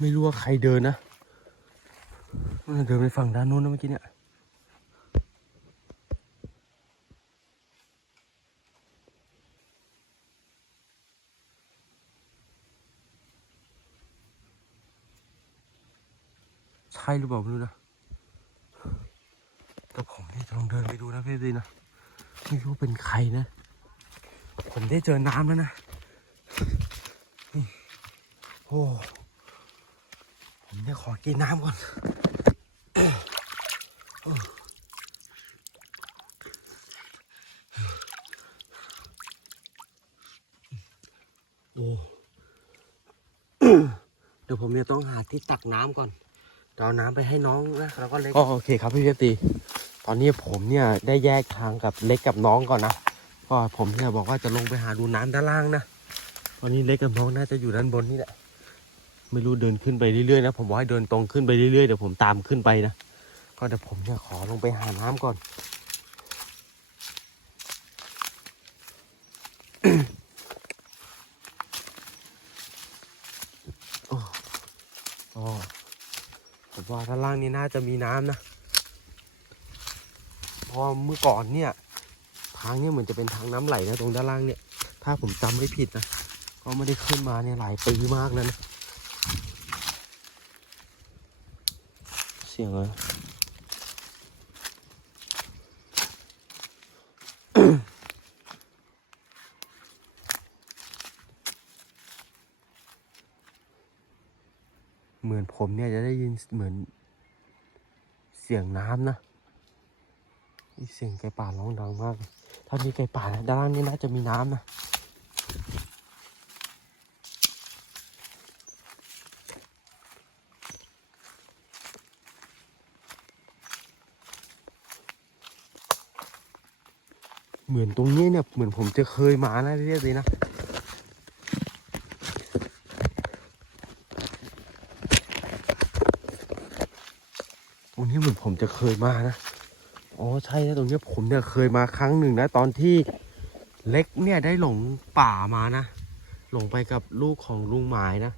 ไม่รู้ว่าใครเดินนะมันเดินไปฝั่งด้านโน้นนะเมื่อกี้เนี่ยใช่หรือเปล่าไม่รู้นะแต่ผมนี่จะลองเดินไปดูนะเพี่ดีนะไม่รู้เป็นใครนะ ผมได้เจอน้ำแล้วนะนี่โอ้ ผมจะขอ กินน้ำก่อนโอ้เดี๋ยวผมจะต้องหาที่ตักน้ำก่อนเดี๋ยวเอาน้ำไปให้น้องนะแล้วก็เล็กก็โอเคครับพี่เจตีตอนนี้ผมเนี่ยได้แยกทางกับเล็กกับน้องก่อนนะก็ผมเนี่ยบอกว่าจะลงไปหาดูน้ำด้านล่างนะตอนนี้เล็กกับน้องน่าจะอยู่ด้านบนนี่แหละ ไม่รู้เดินขึ้นไปเรื่อยๆนะผมบอกให้เดินตรงขึ้นไปเรื่อยๆเดี๋ยวผมตามขึ้นไปนะก็เดี๋ยวผมเนี่ยขอลงไปหาน้ำก่อนอ้โอ้ผมว่าด้านล่างนี่น่าจะมีน้ำนะพราะว่าเมื่อก่อนเนี่ย ทางเนี่ยเหมือนจะเป็นทางน้ำไหลนะตรงด้านล่างเนี่ย ถ้าผมจำไม่ผิดนะ ก็ไม่ได้ขึ้นมาเนี่ยหลายปีมากแล้วนะ สียงอะไรเหมือนผมเนี่ยจะได้ยินเหมือน เสียงน้ำนะเสียงไก่ป่าร้องดังมากเลยถ้ามีไก่ป่านะด้านล่างนี่น่าจะมีน้ำนะ เหมือนตรงนี้เนี่ย เหมือนผมจะเคยมานะเรียกเลยนะตรงนี้เหมือนผมจะเคยมานะอ๋อใช่นะตรงนี้ผมเนี่ยเคยมาครั้งหนึ่งนะ ตอนที่เล็กเนี่ยได้หลงป่ามานะหลงไปกับลูกของลุงหมายนะ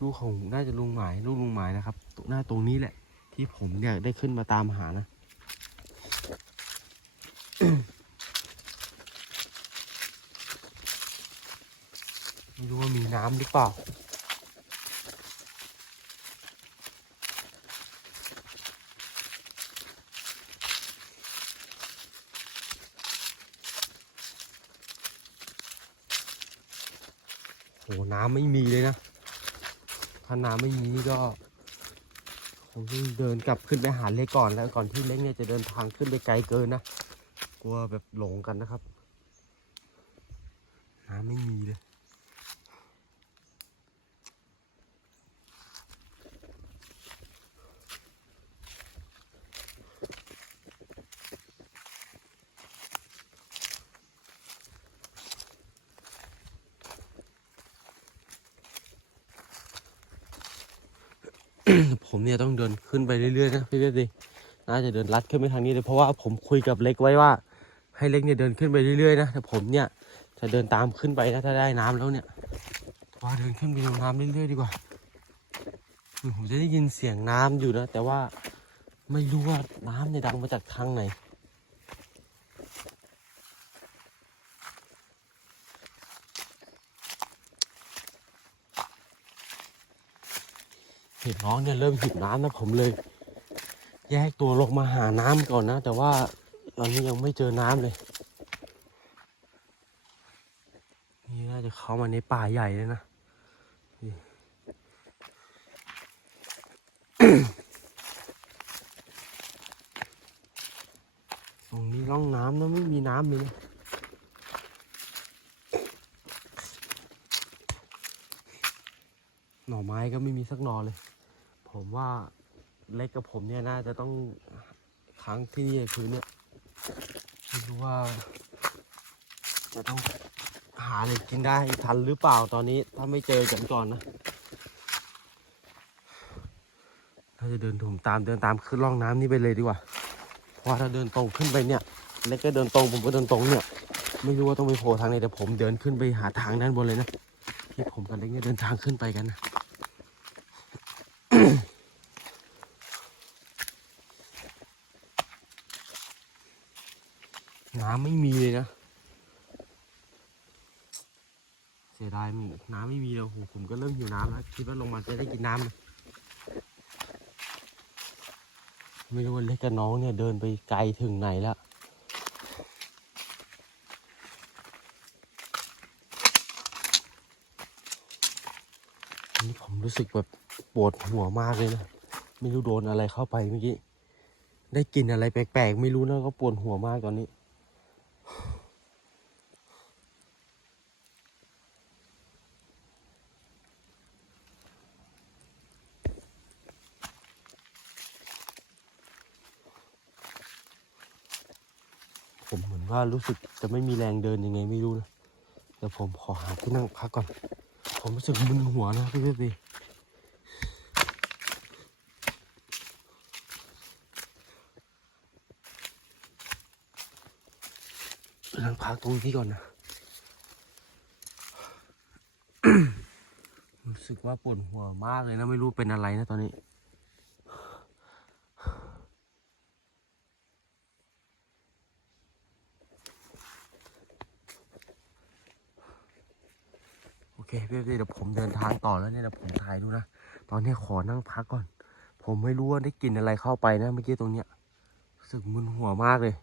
ลูกของน่าจะลุงหมายลูกลุงหมายนะครับตรงหน้าตรงนี้แหละ ที่ผมเนี่ยได้ขึ้นมาตามหานะ ไม่ รู้ว่ามีน้ำหรือเปล่า โห น้ำไม่มีเลยนะ ถ้าน้ำไม่มีนี่ก็คงต้องเดินกลับขึ้นไปหาเล็กก่อนแล้วก่อนที่เล็กเนี่ยจะเดินทางขึ้นไปไกลเกินนะ กลัวแบบหลงกันนะครับ น้ำไม่มีเลย ผมเนี่ยต้องเดินขึ้นไปเรื่อยๆนะพี่เบ๊ดิน่าจะเดินลัดขึ้นไปทางนี้เลยเพราะว่าผมคุยกับเล็กไว้ว่า ให้เล็กเนี่ยเดินขึ้นไปเรื่อยๆนะแต่ผมเนี่ยจะเดินตามขึ้นไปนะถ้าได้น้ำแล้วเนี่ยว่าเดินขึ้นไปดูน้ำเรื่อยๆดีกว่าผมจะได้ยินเสียงน้ำอยู่นะแต่ว่าไม่รู้ว่าน้ำเนี่ยดังมาจากทางไหน เห็นน้องเนี่ยเริ่มหิวน้ำนะผมเลย แยกตัวลงมาหาน้ำก่อนนะ แต่ว่าตอนนี้ยังไม่เจอน้ำเลย นี่น่าจะเข้ามาในป่าใหญ่เลยนะตรงนี้ร่องน้ำนะไม่มีน้ำเลยนะหน่อไม้ก็ไม่มีสักหน่อเลย ผมว่าเล็กกับผมเนี่ยน่าจะต้องค้างที่นี่คืนเนี่ยไม่รู้ว่า จะต้องหาอะไรกินได้ทันหรือเปล่าตอนนี้ ถ้าไม่เจอกันก่อนนะ ถ้าจะเดินถมตามเดินตามขึ้นร่องน้ำนี่ไปเลยดีกว่า เพราะถ้าเดินตรงขึ้นไปเนี่ย เล็กก็เดินตรงผมก็เดินตรงเนี่ย ไม่รู้ว่าต้องไปโผล่ทางไหนแต่ผมเดินขึ้นไปหาทางด้านบนเลยนะที่ผมกับเล็กเนี่ยเดินทางขึ้นไปกันนะ น้ำไม่มีเลยนะ เสียดายมันน้ำไม่มีเลยโอ้โหผมก็เริ่มหิวน้ำแล้วคิดว่าลงมาจะได้กินน้ำไม่รู้ว่าเล็กกับน้องเนี่ยเดินไปไกลถึงไหนแล้วนี่ผมรู้สึกแบบปวดหัวมากเลยนะ ไม่รู้โดนอะไรเข้าไปเมื่อกี้ ได้กลินอะไรแปลกๆ ไม่รู้นะก็ปวดหัวมากตอนนี้ เหมือนว่ารู้สึกจะไม่มีแรงเดินยังไงไม่รู้นะแต่ผมขอหาที่นั่งพักก่อน ผมรู้สึกมึนหัวนะพี่เบบีนั่งพักตรงนี้ก่อนนะ รู้สึกว่าปวดหัวมากเลยนะ ไม่รู้เป็นอะไรนะตอนนี้ เคพี่เดี๋ยวผมเดินทางต่อแล้วเนี่ยเดี๋ยวผมถ่ายดูนะ ตอนนี้ขอนั่งพักก่อน ผมไม่รู้ว่าได้กลินอะไรเข้าไปนะเมื่อกี้ตรงเนี้ยรู้สึกมึนหัวมากเลย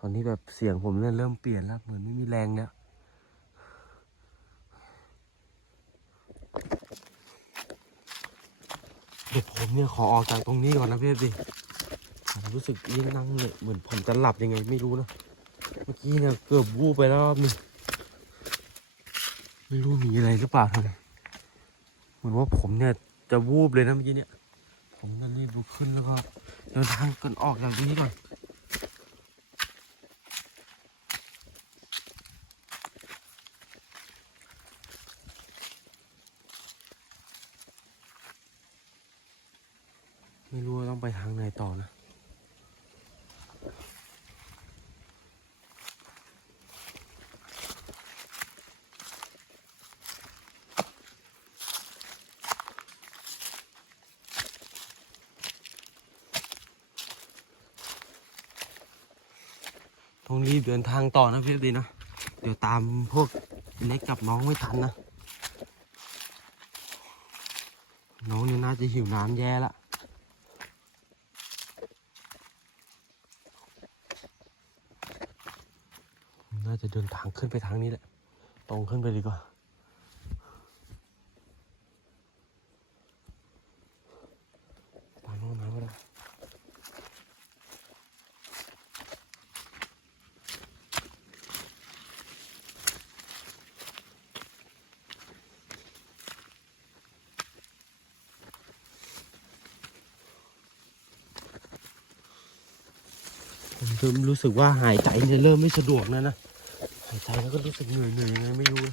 ตอนนี้แบบเสียงผมเนี่ยเริ่มเปลี่ยนแล้วเหมือนไม่มีแรงแล้วเดี๋ยวผมเนี่ยขอออกจากตรงนี้ก่อนนะเพี่อนดิผมรู้สึกยิ่งนั่งเนี่ยเหมือนผมจะหลับยังไงไม่รู้นะ เมื่อกี้เนี่ยเกือบวูบไปแล้วนึง ไม่รู้มีอะไรหรือเปล่าทำไมเหมือนว่าผมเนี่ยจะวูบเลยนะเมื่อกี้เนี่ย ผมจะรีบลุกขึ้นแล้วก็เดินทางกันออกจากที่นี้ก่อนไม่รู้ต้องไปทางไหนต่อนะ เดินทางต่อนะพี่ดีนะ เดี๋ยวตามพวกเล็กกับน้องไม่ทันนะ น้องนี่น่าจะหิวน้ำแย่ละน่าจะเดินทางขึ้นไปทางนี้แหละ ตรงขึ้นไปดีกว่า ตามน้องน้ำไปแล้ว ผม เริ่มรู้สึกว่าหายใจเนี่ยเริ่มไม่สะดวกแล้วนะหายใจแล้วก็รู้สึกเหนื่อยเหนื่อยไงไม่รู้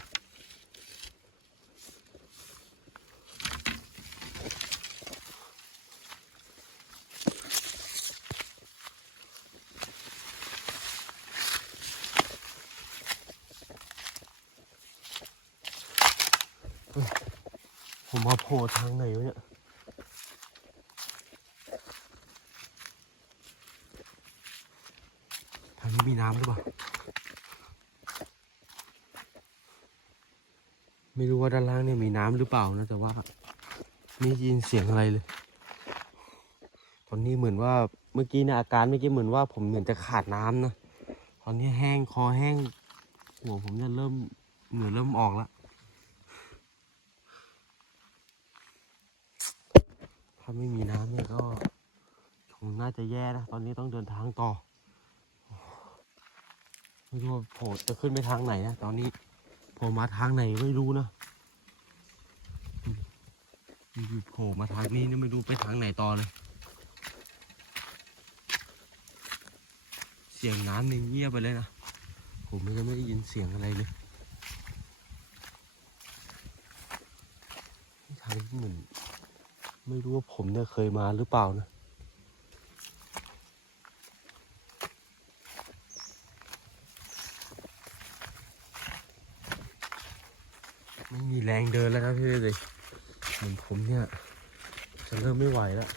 ผมมาโผล่ทางไหนวะเนี่ย ทางนี้มีน้ำหรือเปล่า ไม่รู้ว่าด้านล่างเน้ำหรือเปล่านะ แต่ว่าไม่ยินเสียงอะไรเลย ตอนนี้เหมือนว่าเมื่อกี้นี่ยอาการเมื่อกี้เหมือนว่าผมเหมือนจะขาดน้ำนะตอนนี้แห้งคอแห้งหัวผมเนี่ยเริ่มเหงื่อเริ่มออกแล้วถ้าไม่มีน้ำเนี่ยก็คงน่าจะแย่นะ ตอนนี้ต้องเดินทางต่อไม่รู้ว่าโผล่จะขึ้นไปทางไหนนะ ตอนนี้ผล่มาทางไหนไม่รู้นะ อยู่โผล่มาทางนี้นี่ไม่รู้ไปทางไหนต่อเลย เสียงน้ำนี่เงียบไปเลยนะ ผมไม่ได้ไม่ได้ยินเสียงอะไรเลยทางนี้เหมือนไม่รู้ว่าผมเนี่ยเคยมาหรือเปล่านะไไม่มีแรงเดินแล้วนะพี่เลย เหมือนผมเนี่ยจะเริ่มไม่ไหวแล้ว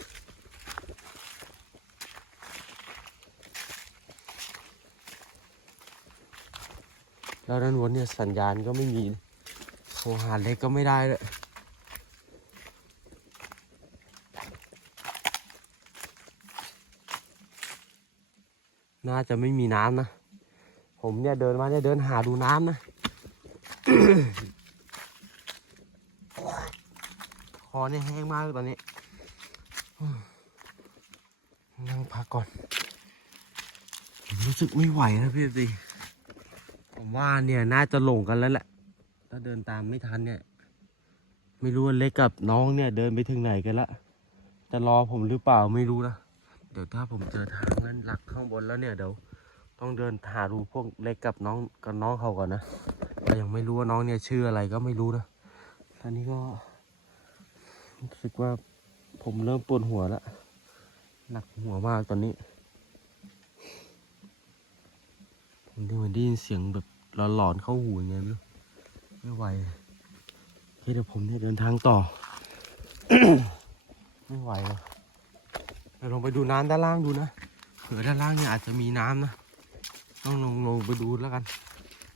แล้วด้านบนเนี่ยสัญญาณก็ไม่มีโทรหาเล็กก็ไม่ได้เลยน่าจะไม่มีน้ำนะ ผมเนี่ยเดินมาเนี่ยเดินหาดูน้ำนะ คอ เนี่ยแห้งมากเลยตอนนี้นั่งพักก่อน รู้สึกไม่ไหวนะพี่สิผมว่าเนี่ยน่าจะหลงกันแล้วแหละ ถ้าเดินตามไม่ทันเนี่ย ไม่รู้ว่าเล็กกับน้องเนี่ย เดินไปถึงไหนกันละ จะรอผมหรือเปล่าไม่รู้นะ เดี๋ยวถ้าผมเจอทางนั้นหลักข้างบนแล้วเนี่ยเดี๋ยวต้องเดินหาดูพวกเล็กกับน้องกับน้องเขาก่อนนะแต่ยังไม่รู้ว่าน้องเนี่ยชื่ออะไรก็ไม่รู้นะตอนนี้ก็ รู้สึกว่าผมเริ่มปวดหัวแล้วหนักหัวมากตอนนี้ ผมได้มันได้ยินเสียงแบบหลอนๆเข้าหูยังไงไม่รู้ไม่ไหวโอเคเดี๋ยวผมเนี่ยเดินทางต่อ ไม่ไหวแล้วเดี๋ยวลงไปดูน้ำด้านล่างดูนะเผื่อด้านล่างเนี่ยอาจจะมีน้ำนะต้องลงลงไปดูแล้วกัน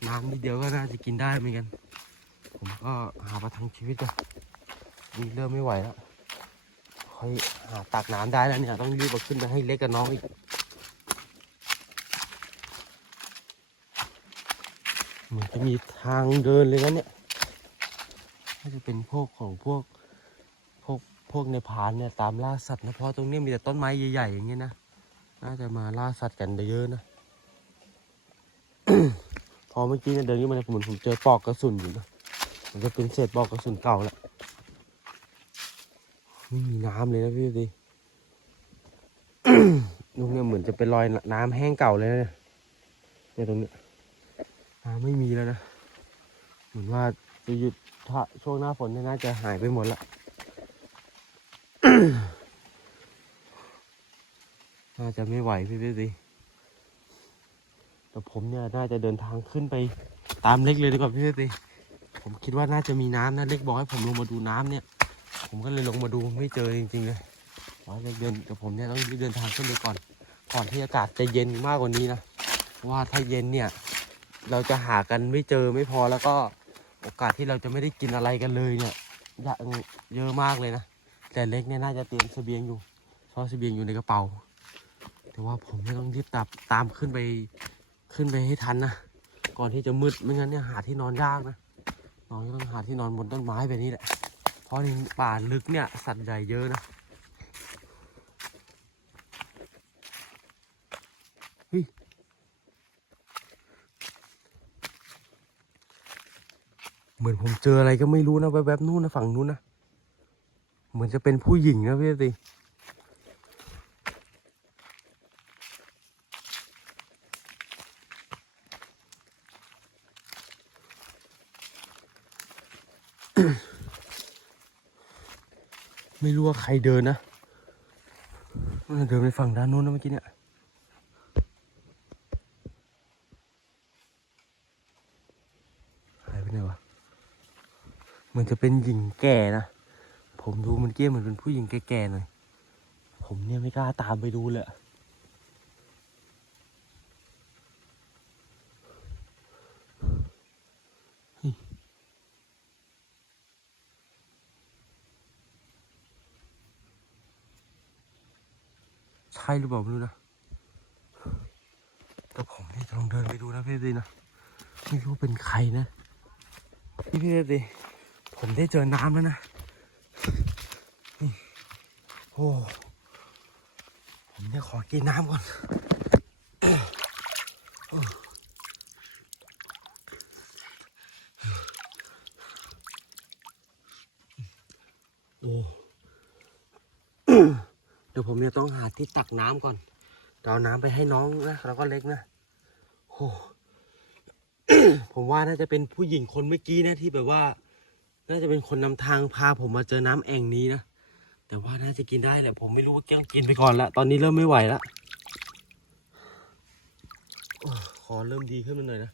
น้ำนิดเดียวก็น่าจะกินได้เหมือนกัน ผมก็หาประทังชีวิตก่อน นี่เริ่มไม่ไหวแล้วค่อยหาตักน้ำได้แล้วเนี่ยต้องรีบเอาขึ้นไปให้เล็กกับน้องอีกเหมือนจะมีทางเดินเลยนะเนี่ยน่าจะเป็นพวกของพวกพวกพวกในพานเนี่ยตามล่าสัตว์นะเพราะตรงนี้มีแต่ต้นไม้ใหญ่ๆอย่างเงี้ยนะน่าจะมาล่าสัตว์กันเยอะนะพอเมื่อกี้เนี่ยเดินขึ้นมาเนี่ยผมเหมือนผมเจอปลอกกระสุนอยู่นะมันจะเป็นเศษปลอกกระสุนเก่าแหละ ไม่มีน้ำเลยนะพี่ดิลูกเนี่ยเหมือนจะเป็นรอยน้ำแห้งเก่าเลยนะเนี่ยเนี่ยตรงเนี้ยน้ำไม่มีแล้วนะ เหมือนว่าจะหยุดถ้าช่วงหน้าฝนเนี่ยน่าจะหายไปหมดละน่าจะไม่ไหวพี่พี่ดิแต่ผมเนี่ยน่าจะเดินทางขึ้นไปตามเล็กเลยดีกว่าพี่สิผมคิดว่าน่าจะมีน้ำนะเล็กบอกให้ผมลงมาดูน้ำเนี่ย ผมก็เลยลงมาดูไม่เจอจริงๆเลยว่าเล็กเดินแต่ผมเนี่ยต้องเดินทางขึ้นไปก่อน ก่อนที่อากาศจะเย็นมากกว่านี้นะเพราะว่าถ้าเย็นเนี่ย เราจะหากันไม่เจอไม่พอแล้วก็โอกาสที่เราจะไม่ได้กินอะไรกันเลยเนี่ยเยอะมากเลยนะแต่เล็กเนี่ยน่าจะเตรียมเสบียงอยู่เพราะเสบียงอยู่ในกระเป๋า แต่ว่าผมเนี่ต้องรีบตามตามขึ้นไปขึ้นไปให้ทันนะก่อนที่จะมืดไม่งั้นเนี่ยหาที่นอนยากนะน้องก็ต้องหาที่นอนบนต้นไม้แบบนี้แหละ ราะในป่าลึกเนี่ยสัตว์ใหญ่เยอะนะเฮ้ยเหมือนผมเจออะไรก็ไม่รู้นะแวบๆนู่นนะฝั่งนู้นนะเหมือนจะเป็นผู้หญิงนะพี่สิ ไม่รู้ว่าใครเดินนะเดินไปฝั่งด้านนู้นนะเมื่อกี้เนี่ยหายไปไหนวะเหมือนจะเป็นหญิงแก่นะ ผมดูมันเกี้ยเหมือนเป็นผู้หญิงแก่ๆหน่อย ผมเนี่ยไม่กล้าตามไปดูเลยอะเฮ้ย ใช่หรือเปล่าไม่รู้นะแต่ผมนี่จะลองเดินไปดูนะพี่ดีนะไม่รู้เป็นใครนะพี่พี่ดีผมได้เจอน้ำแล้วนะโอ้ผมเนี่ยขอกินน้ำก่อนโอ้ เดี๋ยวผมเนี่ยต้องหาที่ตักน้ำก่อนเดี๋ยวเอาน้ำไปให้น้องนะแล้วก็เล็กนะโอ้ผมว่าน่าจะเป็นผู้หญิงคนเมื่อกี้นะที่แบบว่า น่าจะเป็นคนนำทางพาผมมาเจอน้ำแอ่งนี้นะแต่ว่าน่าจะกินได้แหละผมไม่รู้ว่าเกี้ยงกินไปก่อนละตอนนี้เริ่มไม่ไหวละอขอเริ่มดีขึ้นมาหน่อยนะ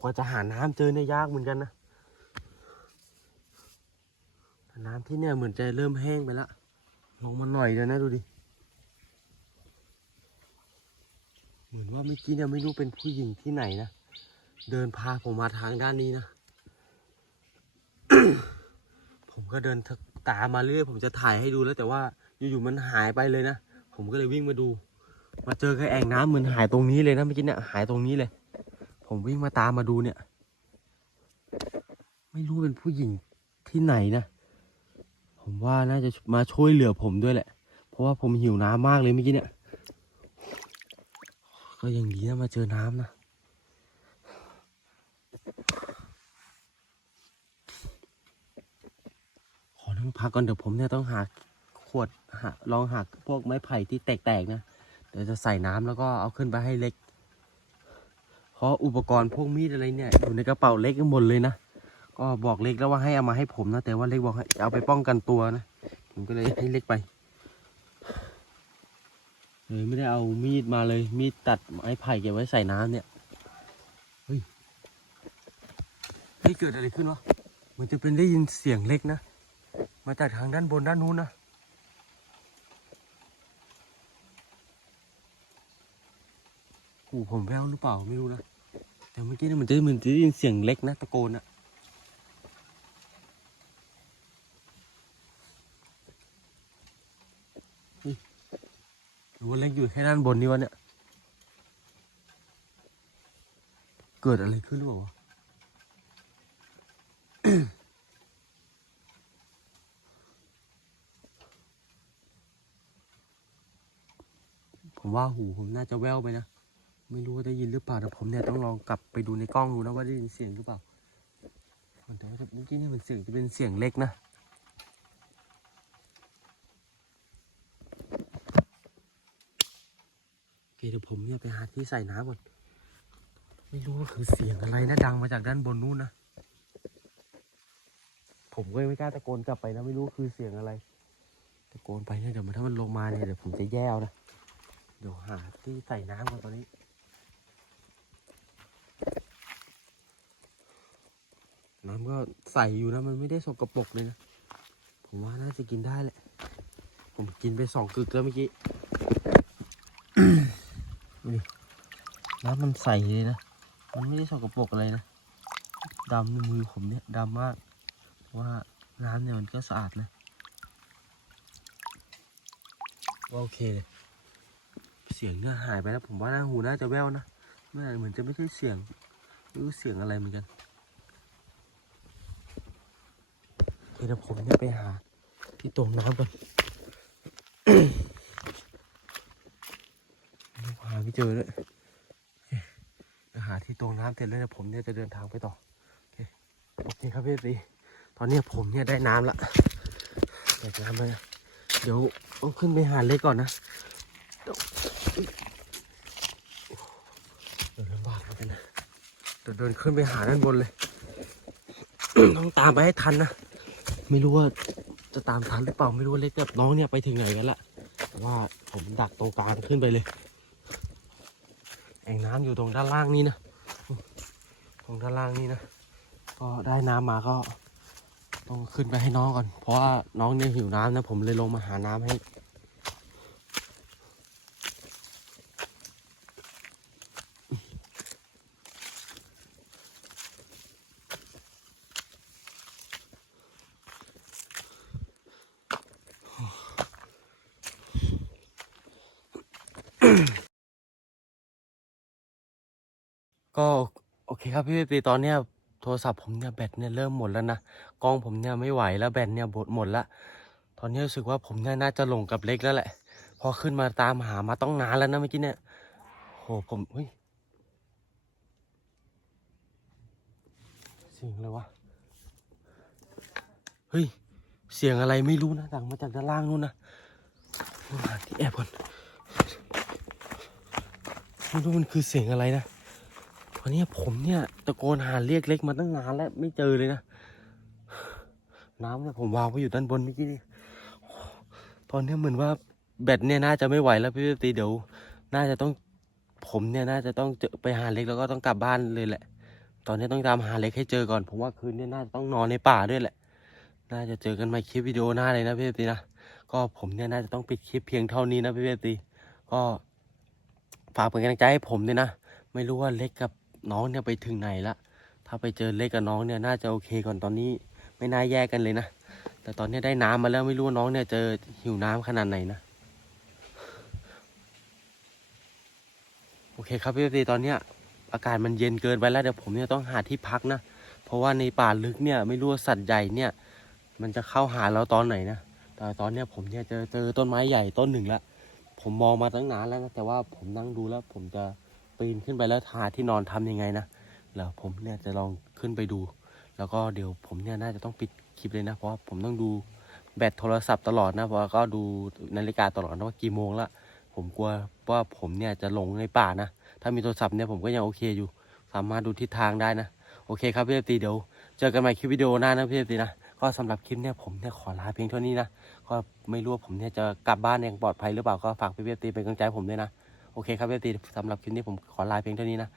กว่าจะหาน้ำเจอเนี่ยยากเหมือนกันนะแต่ น้ำที่เนี่ยเหมือนจะเริ่มแห้งไปแล้วลงมาหน่อยเดียวนะดูดิ เหมือนว่าเมื่อกี้เนี่ยไม่รู้เป็นผู้หญิงที่ไหนนะ เดินพาผมมาทางด้านนี้นะ ผมก็เดินตามมาเรื่อยผมจะถ่ายให้ดูแล้วแต่ว่าอยู่ๆมันหายไปเลยนะ ผมก็เลยวิ่งมาดู มาเจอกับแอ่งน้ำเหมือนหายตรงนี้เลยนะเมื่อกี้เนี่ยหายตรงนี้เลย ผมวิ่งมาตามมาดูเนี่ย ไม่รู้เป็นผู้หญิงที่ไหนนะ ผมว่าน่าจะมาช่วยเหลือผมด้วยแหละ เพราะว่าผมหิวน้ำมากเลยเมื่อกี้เนี่ย ก็ยังดีนะมาเจอน้ำนะขอนั่งพักก่อนเดี๋ยวผมเนี่ยต้องหาขวดหาลองหาพวกไม้ไผ่ที่แตกๆนะ เดี๋ยวจะใส่น้ำแล้วก็เอาขึ้นไปให้เล็ก เพราะอุปกรณ์พวกมีดอะไรเนี่ยอยู่ในกระเป๋าเล็กกันหมดเลยนะ ก็บอกเล็กแล้วว่าให้เอามาให้ผมนะ แต่ว่าเล็กบอกให้เอาไปป้องกันตัวนะ ผมก็เลยให้เล็กไปเลยไม่ได้เอามีดมาเลย มีดตัดไม้ไผ่เก็บไว้ใส่น้ำเนี่ย เฮ้ย เฮ้ย เกิดอะไรขึ้นวะเหมันจะเป็นได้ยินเสียงเล็กนะ มาจากทางด้านบนด้านนู้นนะหูผมแววหรือเปล่าไม่รู้นะ แต่เมื่อกี้เนี่ยมันจะเหมือนจะได้ยินเสียงเล็กนะตะโกนอะเฮ้ย หรือว่าเล็กอยู่แค่ด้านบนนี่วะเนี่ย เกิดอะไรขึ้นหรือเปล่าผมว่าหูผมน่าจะแววไปนะ ไม่รู้ว่าได้ยินหรือเปล่าแต่ผมเนี่ยต้องลองกลับไปดูในกล้องดูนะว่าได้ยินเสียงหรือเปล่าแต่ว่าเมื่อกี้เนี่ยมันเสียงจะเป็นเสียงเล็กนะโอ เคเดี๋ยวผมเนี่ยไปหาที่ใส่น้ำก่อน ไม่รู้ว่าคือเสียงอะไรนะดังมาจากด้านบนนู้นนะ ผมก็ไม่กล้าตะโกนกลับไปนะไม่รู้คือเสียงอะไร ตะโกนไปเนี่ยเดี๋ยวมันถ้ามันลงมาเนี่ยเดี๋ยวผมจะแย่เอานะ เดี๋ยวหาที่ใส่น้ำก่อนตอนนี้น้ำก็ใส่อยู่นะมันไม่ได้สกปรกเลยนะ ผมว่าน่าจะกินได้แหละ ผมกินไปสองกึกแล้วเมื่อกี้ ดูดิ น้ำมันใสเลยนะ มันไม่ได้สกปรกอะไรนะดำในมือผมเนี่ยดำมากเพราะว่าน้ำเนี่ยมันก็สะอาดนะว่าโอเคเลยเสียงเนี่ยหายไปแล้วผมว่าหน้าหูน่าจะแว่วนะไม่เหมือนจะไม่ใช่เสียงรู้เสียงอะไรเหมือนกันเดี๋ยวผมเนี่ยไปหาที่ตรงน้ำก่อนหาไม่เจอเลยโอเคเดี๋ยวหา ที่ตรงน้ำเสร็จแล้วเดี๋ยผมเนี่ยจะเดินทางไปต่อ โอเคโอเคครับพี่ตีตอนเนี้ยผมเนี่ยได้น้ำละได้น้ำเลยเดี๋ยวต้องขึ้นไปหาเล็กก่อนนะเดินลำบากเหมือนกันนะเดี๋ยวเดินขึ้นไปหาด้านบนเลย ต้องตามไปให้ทันนะ ไม่รู้ว่าจะตามทันหรือเปล่าไม่รู้เล็กกับน้องเนี่ยไปถึงไหนกันละแต่ว่าผมดักตรงกลางขึ้นไปเลย แอ่งน้ำอยู่ตรงด้านล่างนี้นะ ตรงด้านล่างนี้นะ ก็ได้น้ำมาก็ต้องขึ้นไปให้น้องก่อน เพราะว่าน้องเนี่ยหิวน้ำนะ ผมเลยลงมาหาน้ำให้ก็ โอเคครับพี่ปีตอนเนี้ยโทรศัพท์ผมเนี่ยแบตเนี่ยเริ่มหมดแล้วนะกล้องผมเนี่ยไม่ไหวแล้วแบตเนี่ยหมดหมดละตอนนี้รู้สึกว่าผมเนี่ยน่าจะหลงกับเล็กแล้วแหละ พอขึ้นมาตามหามาต้องนานแล้วนะเมื่อกี้เนี่ยโหผมเฮ้ยเสียงอะไรวะเฮ้ยเสียงอะไรไม่รู้นะดังมาจากด้านล่างนู่นนะหาที่แอบก่อนไม่รู้มันคือเสียงอะไรนะ วันนี้ผมเนี่ยตะโกนหาเรียกเล็กมาตั้งนานแล้วไม่เจอเลยนะ น้ำเนี่ยผมวางไว้อยู่ด้านบนเมื่อกี้นี่ตอนนี้เหมือนว่าแบตเนี่ยน่าจะไม่ไหวแล้วพี่ตีเดี๋ยว น่าจะต้องผมเนี่ยน่าจะต้องเจอไปหาเล็กแล้วก็ต้องกลับบ้านเลยแหละ ตอนนี้ต้องตามหาเล็กให้เจอก่อนผมว่าคืนนี้น่าจะต้องนอนในป่าด้วยแหละ น่าจะเจอกันใหม่คลิปวิดีโอหน้าเลยนะพี่เตีนะก็ผมเนี่ยน่าจะต้องปิดคลิปเพียงเท่านี้นะพี่เตีก็ฝากเป็นกำลังใจให้ผมด้วยนะ ไม่รู้ว่าเล็กกับ น้องเนี่ยไปถึงไหนละ ถ้าไปเจอเล็กกับน้องเนี่ยน่าจะโอเคก่อนตอนนี้ ไม่น่าแยกกันเลยนะ แต่ตอนนี้ได้น้ำมาแล้วไม่รู้ว่าน้องเนี่ยเจอหิวน้ำขนาดไหนนะ โอเคครับพี่ตีตอนเนี้ยอากาศมันเย็นเกินไปแล้วเดี๋ยวผมเนี่ยต้องหาที่พักนะ เพราะว่าในป่าลึกเนี่ยไม่รู้ว่าสัตว์ใหญ่เนี่ย มันจะเข้าหาเราตอนไหนนะ แต่ตอนเนี้ยผมเนี่ยเจอเจอต้นไม้ใหญ่ต้นหนึ่งล้วผมมองมาตั้งนานแล้วนะแต่ว่าผมนั่งดูแล้วผมจะ ปีนขึ้นไปแล้วหาที่นอนทำยังไงนะแล้วผมเนี่ยจะลองขึ้นไปดู แล้วก็เดี๋ยวผมเนี่ยน่าจะต้องปิดคลิปเลยนะ เพราะว่าผมต้องดูแบตโทรศัพท์ตลอดนะ เพราะก็ดูนาฬิกาตลอดนะว่ากี่โมงละ ผมกลัวว่าผมเนี่ยจะหลงในป่านะ ถ้ามีโทรศัพท์เนี่ยผมก็ยังโอเคอยู่ สามารถดูทิศทางได้นะ โอเคครับพี่เอฟตีเดี๋ยวเจอกันใหม่คลิปวิดีโอหน้านะพี่เอฟตีนะ ก็สำหรับคลิปเนี่ยผมเนี่ยขอลาเพียงเท่านี้นะ ก็ไม่รู้ว่าผมเนี่ยจะกลับบ้านอย่างปลอดภัยหรือเปล่า ก็ฝากพี่เอฟตีเป็นกำลังใจให้ผมด้วยนะ โอเคครับเอฟตีสำหรับคลิปนี้ผมขอลาเพียงเท่านี้นะ